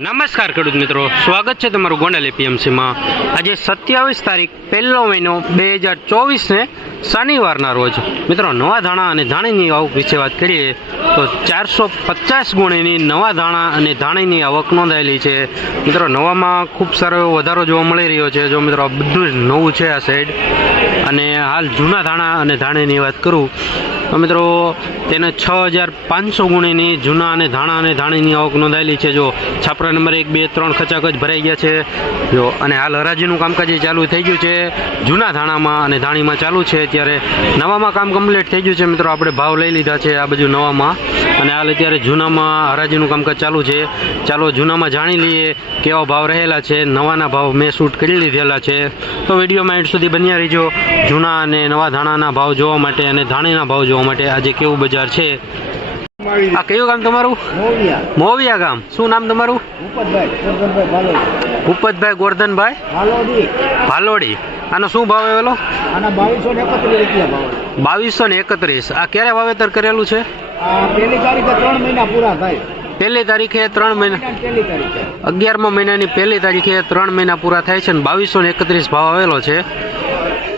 નમસ્કાર ખેડૂત મિત્રો. સ્વાગત છે તમારું ગોંડલ એપીએમસીમાં. આજે સત્યાવીસ તારીખ, પહેલો મહિનો બે હજાર ચોવીસને શનિવારના રોજ. મિત્રો, નવા ધાણા અને ધાણીની આવક વિશે વાત કરીએ, તો ચારસો પચાસ ગુણીની નવા ધાણા અને ધાણીની આવક નોંધાયેલી છે. મિત્રો, નવામાં ખૂબ સારો એવો વધારો જોવા મળી રહ્યો છે. જો મિત્રો બધું જ નવું છે આ સાઈડ. અને હાલ જૂના ધાણા અને ધાણીની વાત કરું તો મિત્રો, તેને છ હજાર પાંચસો ગુણીની જૂના અને ધાણા અને ધાણીની આવક નોંધાયેલી છે. જો છાપરા નંબર એક, બે, ત્રણ ખચાખચ ભરાઈ ગયા છે. જો, અને હાલ હરાજીનું કામકાજ એ ચાલુ થઈ ગયું છે. જૂના ધાણામાં અને ધાણીમાં ચાલુ છે. અત્યારે નવામાં કામ કમ્પ્લીટ થઈ ગયું છે મિત્રો. આપણે ભાવ લઈ લીધા છે આ બાજુ નવામાં. અને હાલ અત્યારે જૂનામાં હરાજીનું કામકાજ ચાલુ છે. ચાલો જૂનામાં જાણી લઈએ કેવા ભાવ રહેલા છે. નવાના ભાવ મેં શૂટ કરી લીધેલા છે. તો વિડીયોમાં એન્ડ સુધી બન્યા રહીજો. જૂના અને નવા ધાણાના ભાવ જોવા માટે અને ધાણીના ભાવ જોવા માટે આજે કેવું બજાર છે? આ કયું ગામ તમારું? મોવિયા. ગામ. શું નામ તમારું? ભૂપતભાઈ ગોરધનભાઈ? ભાલોડી. આનો શું ભાવ આવેલો? બાવીસો ને એકત્રીસ આ ક્યારે વાવેતર કરેલું છે? પહેલી તારીખે ત્રણ મહિના પૂરા થાય. પહેલી તારીખે ત્રણ મહિના. અગિયારમા મહિનાની પહેલી તારીખે ત્રણ મહિના પૂરા થાય છે અને બાવીસો ને એકત્રીસ ભાવ આવેલો છે.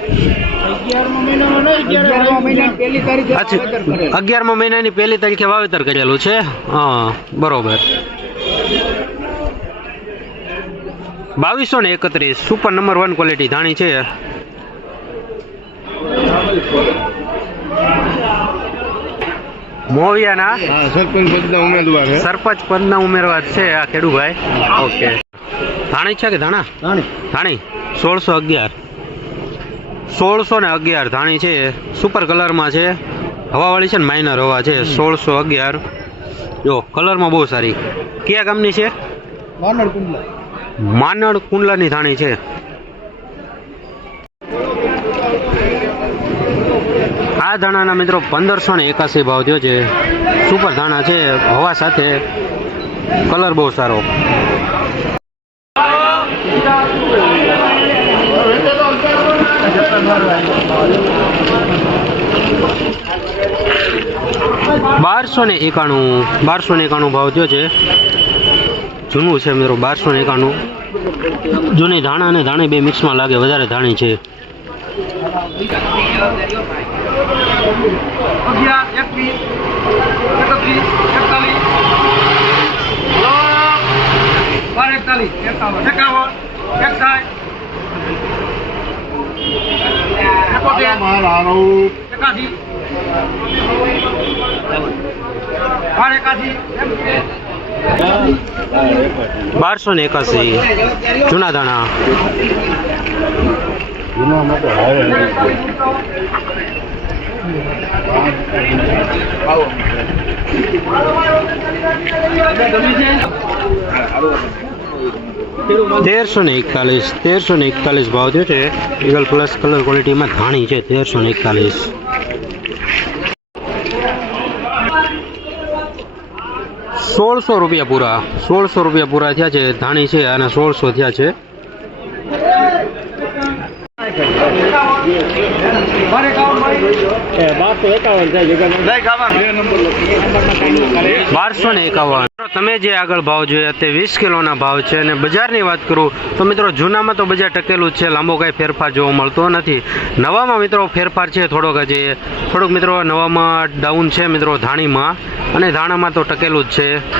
અગિયારમો મહિનો અગિયારમા મહિનાની પહેલી તારીખે વાવેતર કરેલું. અગિયારમા મહિનાની પહેલી તારીખે વાવેતર કરેલું છે? હા બરોબર. બાવીસો ને એકત્રીસ સુપર નંબર વન ક્વોલિટી ધાણી છે. મોવિયાના સરપંચ પદના ઉમેદવાર છે. સરપંચ પદના ઉમેરવા છે આ ખેડુભાઈ. ઓકે ધાણી છે કે ધાણા? ધાણી. ધાણી. સોળસો અગિયાર. સોળસો ને અગિયાર ધાણી છે સુપર કલરમાં છે. હવાવાળી છે ને માઇનર હવા છે સોળસો અગિયાર. જો કલરમાં બહુ સારી. કયા ગામની છે? માનડ કુંડલા. માનડ કુંડલાની ધાણી છે. આ ધાણાના મિત્રો પંદરસો ને એકાસી ભાવ થયો છે. સુપર ધાણા છે હવા સાથે કલર બહુ સારો. બારસો ને એકાણું, બારસો ને એકાણું ભાવ થયો છે. જૂનું છે મિત્રો, બારસો ને એકાણું. જૂની ધાણા અને ધાણી બે મિક્સમાં લાગે, વધારે ધાણી છે. એકતાલીસ, એકાવન એકાવન, એકસાઠ. એકાસી બારસો ને એકાસી જૂના ધાણા તેરસો ને એકતાલીસ, તેરસો ને એકતાલીસ ભાવ થયો છે. ઈગલ પ્લસ કલર ક્વોલિટીમાં ધાણી છે, તેરસો ને એકતાલીસ. સોળસો રૂપિયા પૂરા, સોળસો રૂપિયા પૂરા થયા છે, ધાણી છે અને સોળસો થયા છે બાર એકાવન બારસો એકાવન થાય બારસો ને એકાવન તમે જે આગળ ભાવ જોયા તે વીસ કિલોના ભાવ છે અને બજારની વાત કરું તો મિત્રો, જૂનામાં તો બજાર ટકેલું જ છે, લાંબો કાંઈ ફેરફાર જોવા મળતો નથી. નવામાં મિત્રો ફેરફાર છે થોડોક હજી. થોડુંક મિત્રો, નવામાં ડાઉન છે મિત્રો ધાણીમાં અને ધાણામાં તો ટકેલું જ છે.